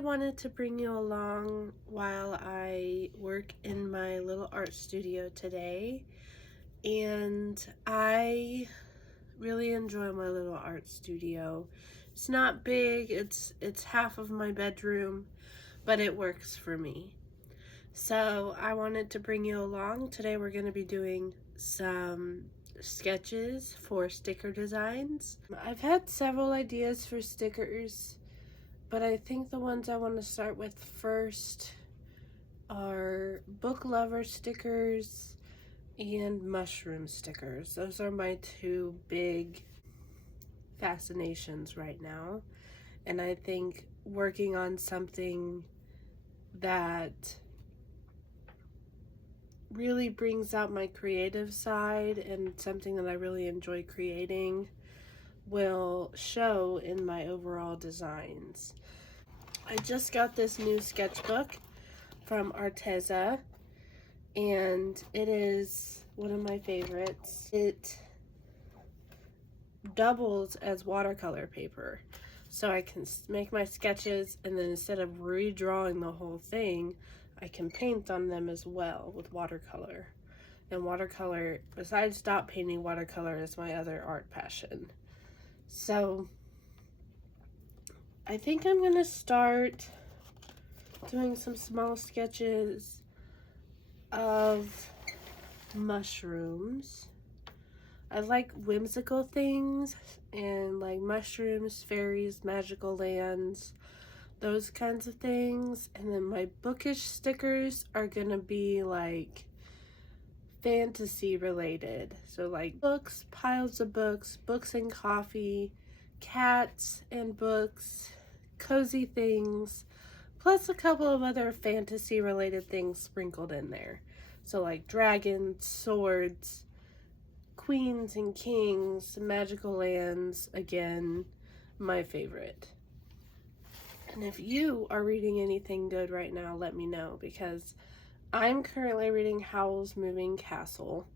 wanted to bring you along while I work in my little art studio today, and I really enjoy my little art studio. It's not big, it's half of my bedroom, but it works for me. So I wanted to bring you along. Today we're going to be doing some sketches for sticker designs. I've had several ideas for stickers, but I think the ones I want to start with first are book lover stickers and mushroom stickers. Those are my two big fascinations right now. And I think working on something that really brings out my creative side and something that I really enjoy creating will show in my overall designs. I just got this new sketchbook from Arteza, and it is one of my favorites. It doubles as watercolor paper, so I can make my sketches, and then instead of redrawing the whole thing, I can paint on them as well with watercolor. And watercolor, besides dot painting, watercolor is my other art passion. So I think I'm gonna start doing some small sketches of mushrooms. I like whimsical things and like mushrooms, fairies, magical lands, those kinds of things. And then my bookish stickers are gonna be like fantasy related. So like books, piles of books, books and coffee, cats and books, cozy things, plus a couple of other fantasy related things sprinkled in there. So like dragons, swords, queens and kings, magical lands, again, my favorite. And if you are reading anything good right now, let me know, because I'm currently reading Howl's Moving Castle,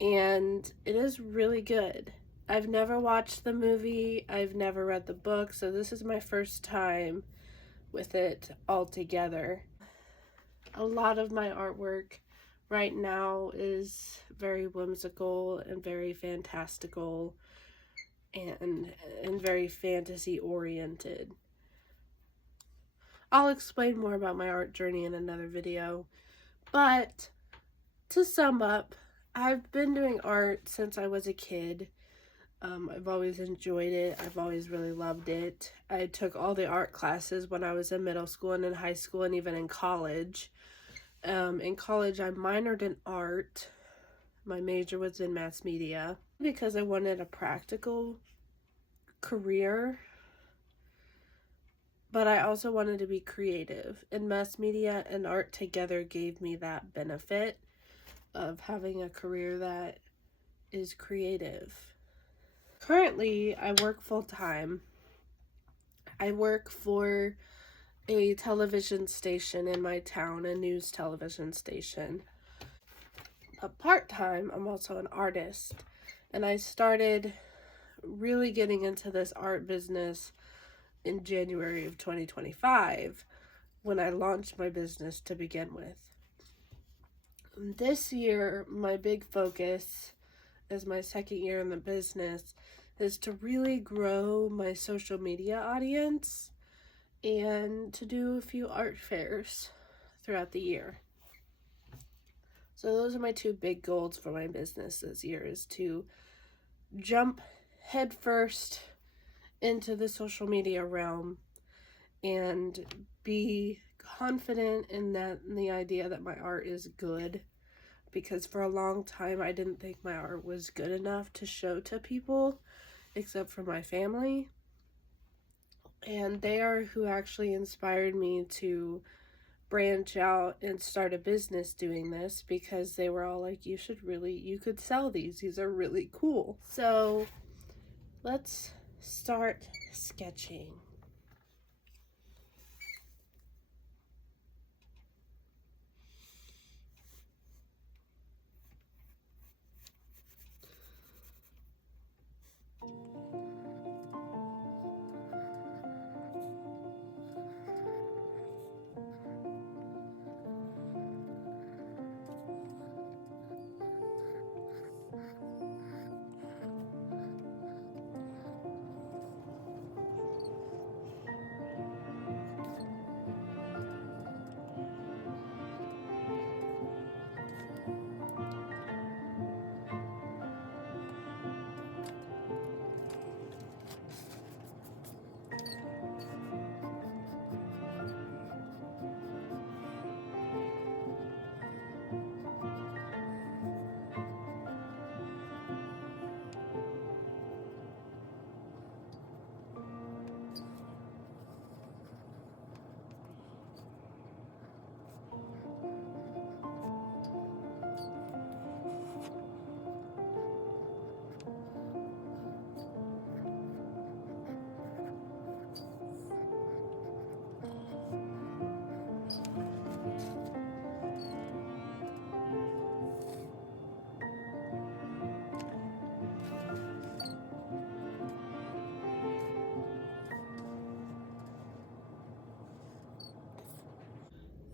and it is really good. I've never watched the movie, I've never read the book, so this is my first time with it all together. A lot of my artwork right now is very whimsical and very fantastical and very fantasy oriented. I'll explain more about my art journey in another video, but to sum up, I've been doing art since I was a kid. I've always enjoyed it. I've always really loved it. I took all the art classes when I was in middle school and in high school and even in college. In college, I minored in art. My major was in mass media because I wanted a practical career, but I also wanted to be creative. And mass media and art together gave me that benefit of having a career that is creative. Currently, I work full-time. I work for a television station in my town, a news television station. But part-time, I'm also an artist. And I started really getting into this art business in January of 2025 when I launched my business to begin with. This year, my big focus as my second year in the business is to really grow my social media audience and to do a few art fairs throughout the year. So those are my two big goals for my business this year, is to jump headfirst into the social media realm and be confident in the idea that my art is good, because for a long time I didn't think my art was good enough to show to people except for my family, and they are who actually inspired me to branch out and start a business doing this, because they were all like, you could sell these are really cool. So let's start sketching.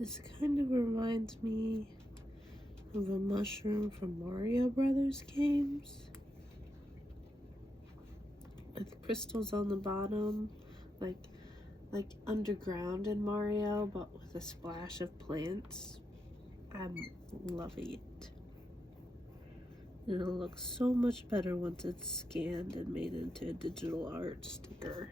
This kind of reminds me of a mushroom from Mario Brothers games, with crystals on the bottom, like underground in Mario, but with a splash of plants. I'm loving it. And it'll look so much better once it's scanned and made into a digital art sticker.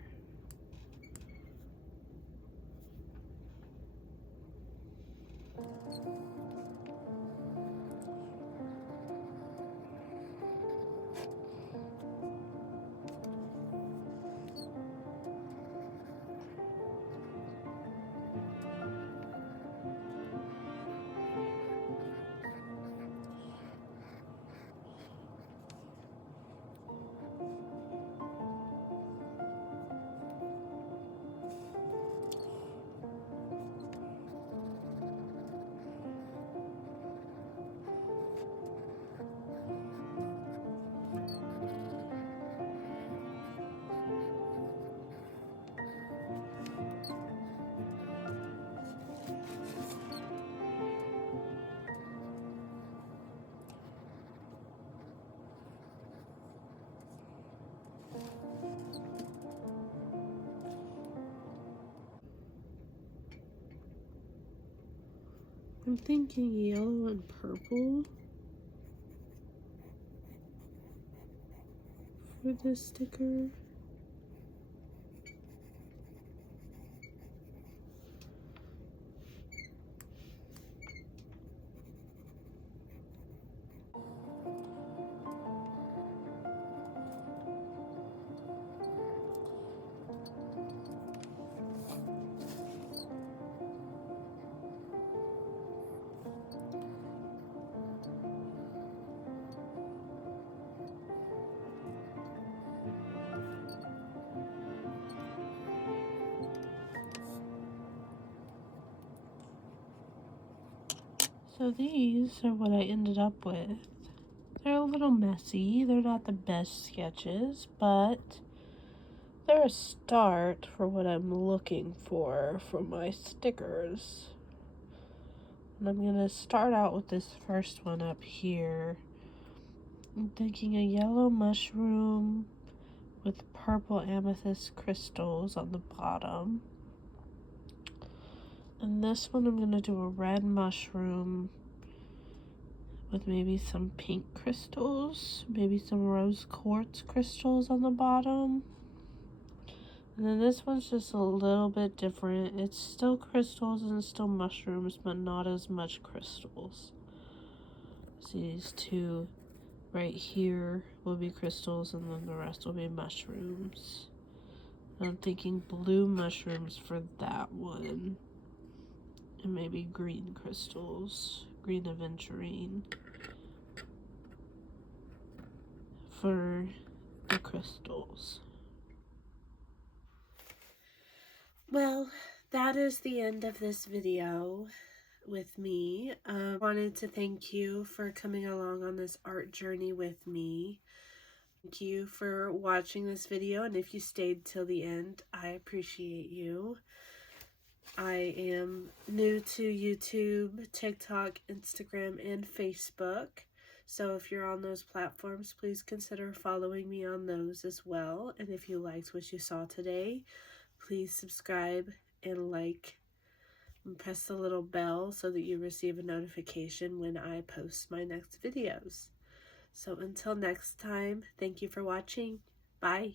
I'm thinking yellow and purple for this sticker. So these are what I ended up with. They're a little messy. They're not the best sketches, but they're a start for what I'm looking for my stickers. And I'm gonna start out with this first one up here. I'm thinking a yellow mushroom with purple amethyst crystals on the bottom. And this one I'm gonna do a red mushroom with maybe some pink crystals, maybe some rose quartz crystals on the bottom. And then this one's just a little bit different. It's still crystals and it's still mushrooms, but not as much crystals. See, these two right here will be crystals and then the rest will be mushrooms. And I'm thinking blue mushrooms for that one. And maybe green crystals, green aventurine for the crystals. Well, that is the end of this video with me. Wanted to thank you for coming along on this art journey with me. Thank you for watching this video, and if you stayed till the end, I appreciate you. I am new to YouTube, TikTok, Instagram, and Facebook. So if you're on those platforms, please consider following me on those as well. And if you liked what you saw today, please subscribe and like and press the little bell so that you receive a notification when I post my next videos. So until next time, thank you for watching. Bye.